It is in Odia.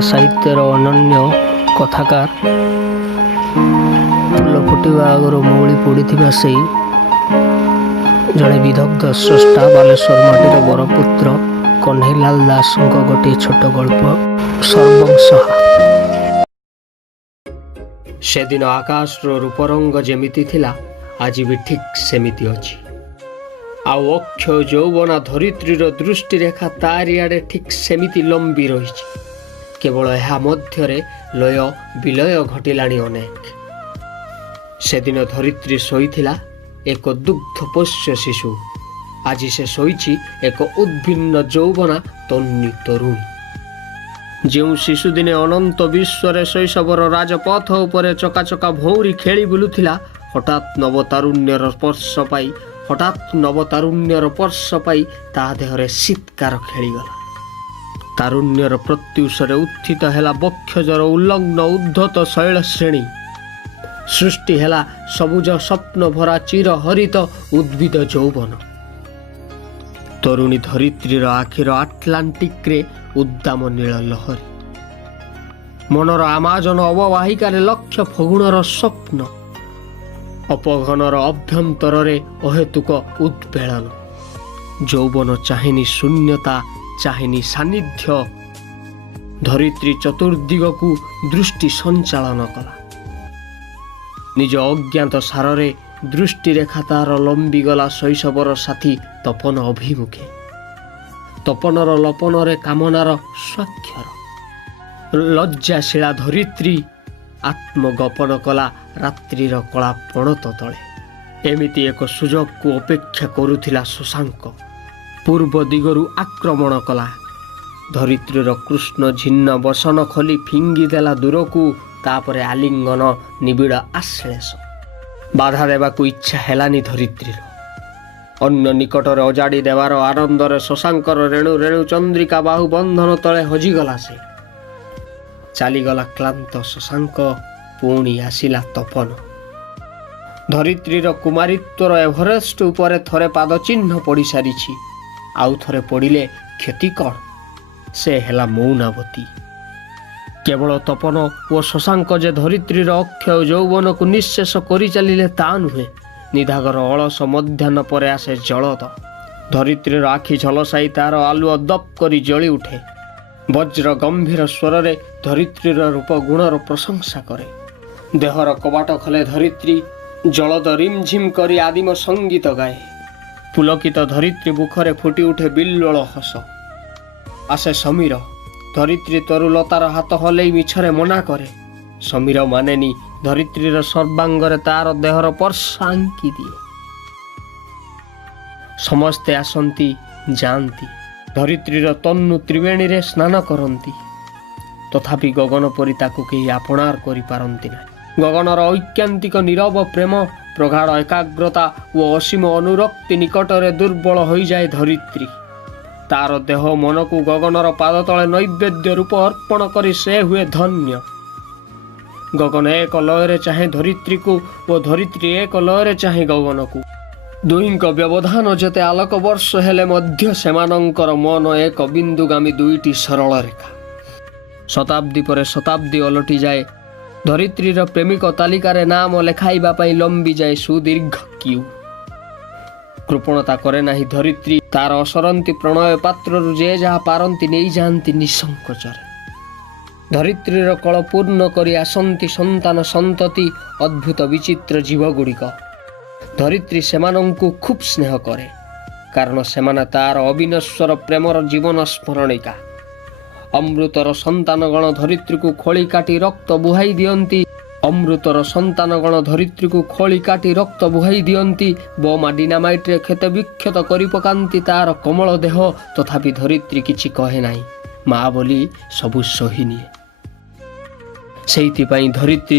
ଓଡ଼ିଆ ସାହିତ୍ୟର ଅନନ୍ୟ କଥାକାର ଫୁଲ ଫୁଟିବା ଆଗରୁ ମଉଳି ପଡ଼ିଥିବା ସେଇ ଜଣେ ବିଦଗ୍ଧ ସ୍ରଷ୍ଟା ବାଲେଶ୍ୱର ମାଟିର ବରପୁତ୍ର କହ୍ନେଇଲାଲ ଦାସଙ୍କ ଗୋଟିଏ ଛୋଟ ଗଳ୍ପ ସର୍ବଂସହା। ସେଦିନ ଆକାଶର ରୂପରଙ୍ଗ ଯେମିତି ଥିଲା ଆଜି ବି ଠିକ୍ ସେମିତି ଅଛି। ଆଉ ଅକ୍ଷୟ ଯୌବନା ଧରିତ୍ରୀର ଦୃଷ୍ଟିରେଖା ତାରିଆଡ଼େ ଠିକ୍ ସେମିତି ଲମ୍ବି ରହିଛି। କେବଳ ଏହା ମଧ୍ୟରେ ଲୟ ବିଲୟ ଘଟିଲାଣି ଅନେକ। ସେଦିନ ଧରିତ୍ରୀ ଶୋଇଥିଲା ଏକ ଦୁଗ୍ଧପୋଷ୍ୟ ଶିଶୁ। ଆଜି ସେ ଶୋଇଛି ଏକ ଉଦ୍ଭିନ୍ନ ଯୌବନା ତନ୍ୱୀ ତରୁଣୀ। ଯେଉଁ ଶିଶୁଦିନେ ଅନନ୍ତ ବିଶ୍ୱରେ ଶୈଶବର ରାଜପଥ ଉପରେ ଚକାଚକା ଭଉଁରୀ ଖେଳି ବୁଲୁଥିଲା, ହଠାତ୍ ନବତାରୁଣ୍ୟର ସ୍ପର୍ଶ ପାଇ ତା ଦେହରେ ଶୀତ୍କାର ଖେଳିଗଲା। ତାରୁଣ୍ୟର ପ୍ରତ୍ୟୁଷରେ ଉତ୍ଥିତ ହେଲା ବକ୍ଷଜର ଉଲ୍ଲଗ୍ନ ଉଦ୍ଧତ ଶୈଳ ଶ୍ରେଣୀ। ସୃଷ୍ଟି ହେଲା ସବୁଜ ସ୍ୱପ୍ନ ଭରା ଚିର ହରିତ ଉଦ୍ଭିଦ ଯୌବନ। ତରୁଣୀ ଧରିତ୍ରୀର ଆଖିର ଆଟଲାଣ୍ଟିକ୍ରେ ଉଦ୍ଦାମ ନୀଳ ଲହରୀ। ମନର ଆମାଜନ ଅବବାହିକାରେ ଲକ୍ଷ ଫଗୁଣର ସ୍ୱପ୍ନ। ଅପଘନର ଅଭ୍ୟନ୍ତରରେ ଅହେତୁକ ଉଦ୍ବେଳନ। ଯୌବନ ଚାହିଁନି ଶୂନ୍ୟତା, ଚାହିଁନି ସାନ୍ନିଧ୍ୟ। ଧରିତ୍ରୀ ଚତୁର୍ଦିଗକୁ ଦୃଷ୍ଟି ସଞ୍ଚାଳନ କଲା। ନିଜ ଅଜ୍ଞାତ ସାରରେ ଦୃଷ୍ଟିରେଖା ତାର ଲମ୍ବିଗଲା ଶୈଶବର ସାଥୀ ତପନ ଅଭିମୁଖେ। ତପନର ଲପନରେ କାମନାର ସ୍ୱାକ୍ଷର। ଲଜ୍ଜାଶୀଳା ଧରିତ୍ରୀ ଆତ୍ମଗୋପନ କଲା ରାତ୍ରିର କଳା ପଣତ ତଳେ। ଏମିତି ଏକ ସୁଯୋଗକୁ ଅପେକ୍ଷା କରୁଥିଲା ଶଶାଙ୍କ। ପୂର୍ବ ଦିଗରୁ ଆକ୍ରମଣ କଲା। ଧରିତ୍ରୀର କୃଷ୍ଣ ଝିନ୍ନ ବସନ ଖୋଲି ଫିଙ୍ଗିଦେଲା ଦୂରକୁ। ତାପରେ ଆଲିଙ୍ଗନ, ନିବିଡ଼ ଆଶ୍ଳେଷ। ବାଧା ଦେବାକୁ ଇଚ୍ଛା ହେଲାନି ଧରିତ୍ରୀର। ଅନ୍ୟ ନିକଟରେ ଅଜାଡ଼ି ଦେବାର ଆନନ୍ଦରେ ଶଶାଙ୍କର ରେଣୁ ରେଣୁ ଚନ୍ଦ୍ରିକା ବାହୁ ବନ୍ଧନ ତଳେ ହଜିଗଲା ସେ। ଚାଲିଗଲା କ୍ଳାନ୍ତ ଶଶାଙ୍କ, ପୁଣି ଆସିଲା ତପନ। ଧରିତ୍ରୀର କୁମାରୀତ୍ୱର ଏଭରେଷ୍ଟ ଉପରେ ଥରେ ପାଦଚିହ୍ନ ପଡ଼ିସାରିଛି। ଆଉ ଥରେ ପଡ଼ିଲେ କ୍ଷତି କ'ଣ? ସେ ହେଲା ମୌନାବତୀ। କେବଳ ତପନ ଓ ଶଶାଙ୍କ ଯେ ଧରିତ୍ରୀର ଅକ୍ଷୟ ଯୌବନକୁ ନିଃଶେଷ କରିଚାଲିଲେ ତା ନୁହେଁ। ନିଧାଘର ଅଳସ ମଧ୍ୟାହ୍ନ ପରେ ଆସେ ଜଳଦ। ଧରିତ୍ରୀର ଆଖି ଝଲସାଇ ତାର ଆଲୁଅ ଦପ୍ କରି ଜଳି ଉଠେ। ବଜ୍ର ଗମ୍ଭୀର ସ୍ୱରରେ ଧରିତ୍ରୀର ରୂପ ଗୁଣର ପ୍ରଶଂସା କରେ। ଦେହର କବାଟ ଖୋଲେ ଧରିତ୍ରୀ। ଜଳଦ ରିମ୍ଝିମ୍ କରି ଆଦିମ ସଙ୍ଗୀତ ଗାଏ। ପୁଲକିତ ଧରିତ୍ରୀ ମୁଖରେ ଫୁଟି ଉଠେ ବିଲ୍ୱଳ ହସ। ଆସେ ସମୀର। ଧରିତ୍ରୀ ତରୁଲତାର ହାତ ହଲେଇ ମିଛରେ ମନା କରେ। ସମୀର ମାନେନି। ଧରିତ୍ରୀର ସର୍ବାଙ୍ଗରେ ତାର ଦେହର ସ୍ପର୍ଶ ଆଙ୍କି ଦିଏ। ସମସ୍ତେ ଆସନ୍ତି, ଯାଆନ୍ତି। ଧରିତ୍ରୀର ତନୁ ତ୍ରିବେଣୀରେ ସ୍ନାନ କରନ୍ତି। ତଥାପି ଗଗନ ପରି ତାକୁ କେହି ଆପଣାର କରିପାରନ୍ତି ନାହିଁ। ଗଗନର ଐକାନ୍ତିକ ନୀରବ ପ୍ରେମ, ପ୍ରଗାଢ଼ ଏକାଗ୍ରତା ଓ ଅସୀମ ଅନୁରକ୍ତି ନିକଟରେ ଦୁର୍ବଳ ହୋଇଯାଏ ଧରିତ୍ରୀ। ତାର ଦେହ ମନକୁ ଗଗନର ପାଦତଳେ ନୈବେଦ୍ୟ ରୂପ ଅର୍ପଣ କରି ସେ ହୁଏ ଧନ୍ୟ। ଗଗନ ଏକ ଲୟରେ ଚାହେଁ ଧରିତ୍ରୀକୁ ଓ ଧରିତ୍ରୀ ଏକ ଲୟରେ ଚାହେଁ ଗଗନକୁ। ଦୁହିଁଙ୍କ ବ୍ୟବଧାନ ଯେତେ ଆଲୋକ ବର୍ଷ ହେଲେ ମଧ୍ୟ ସେମାନଙ୍କର ମନ ଏକ ବିନ୍ଦୁଗାମୀ ଦୁଇଟି ସରଳ ରେଖା। ଶତାବ୍ଦୀ ପରେ ଶତାବ୍ଦୀ ଓଲଟିଯାଏ। ଧରିତ୍ରୀର ପ୍ରେମିକ ତାଲିକାରେ ନାମ ଲେଖାଇବା ପାଇଁ ଲମ୍ବିଯାଏ ସୁଦୀର୍ଘ କ୍ୟୁ। କୃପଣତା କରେ ନାହିଁ ଧରିତ୍ରୀ। ତାର ଅସରନ୍ତି ପ୍ରଣୟ ପାତ୍ରରୁ ଯେ ଯାହା ପାରନ୍ତି ନେଇଯାଆନ୍ତି ନିଃସଙ୍କୋଚରେ। ଧରିତ୍ରୀର କଳ ପୂର୍ଣ୍ଣ କରି ଆସନ୍ତି ସନ୍ତାନ ସନ୍ତତି, ଅଦ୍ଭୁତ ବିଚିତ୍ର ଜୀବଗୁଡ଼ିକ। ଧରିତ୍ରୀ ସେମାନଙ୍କୁ ଖୁବ୍ ସ୍ନେହ କରେ, କାରଣ ସେମାନେ ତାର ଅବିନଶ୍ୱର ପ୍ରେମର ଜୀବନ ସ୍ମରଣିକା। ଅମୃତର ସନ୍ତାନଗଣ ଧରିତ୍ରୀକୁ ଖୋଳି କାଟି ରକ୍ତ ବୁହାଇ ଦିଅନ୍ତି। ବୋମା ଡିନାମାଇଟ୍ରେ କ୍ଷତ ବିକ୍ଷତ କରି ପକାନ୍ତି ତାର କୋମଳ ଦେହ। ତଥାପି ଧରିତ୍ରୀ କିଛି କହେ ନାହିଁ। ମା ବୋଲି ସବୁ ସହି ନିଏ। ସେଇଥିପାଇଁ ଧରିତ୍ରୀ